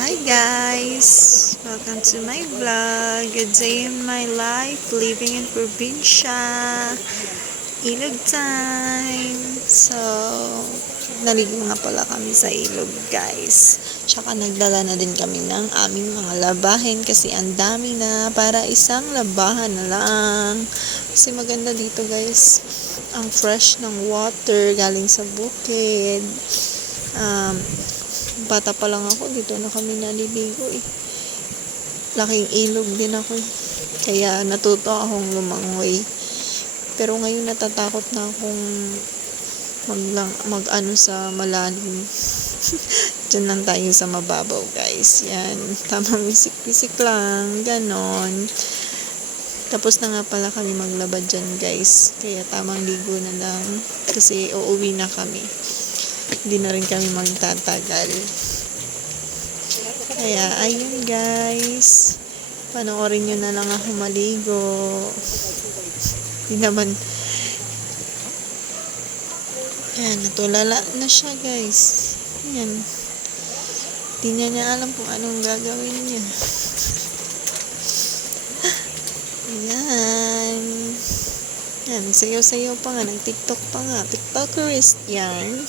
Hi guys! Welcome to my vlog. A day in my life living in probinsya. Ilog time! So, naligo nga pala kami sa ilog guys. Tsaka nagdala na din kami ng aming mga labahin kasi ang dami na para isang labahan na lang. Kasi maganda dito guys. Ang fresh ng water galing sa bukid. Bata pa lang ako, dito na kami naliligo eh. Laking ilog din ako eh. Kaya natuto akong lumangoy. Pero ngayon natatakot na akong mag-ano sa malalim. Diyan lang tayo sa mababaw guys. Yan, tamang bisik-bisik lang, ganon. Tapos na nga pala kami maglaba dyan guys. Kaya tamang ligo na lang. Kasi uuwi na kami. Hindi na rin kami magtatagal. Kaya, ayun guys. Panoorin nyo na lang ako maligo. Hindi naman. Ayan, natulala na siya guys. Ayan. Hindi niya alam kung anong gagawin niya. Ayan. Ayan, sayo-sayo pa nga. Nag-tiktok pa nga. TikTokerist yan.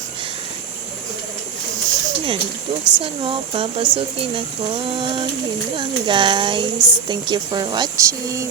Yan, buksan mo, papasukin ako. Yun lang guys. Thank you for watching.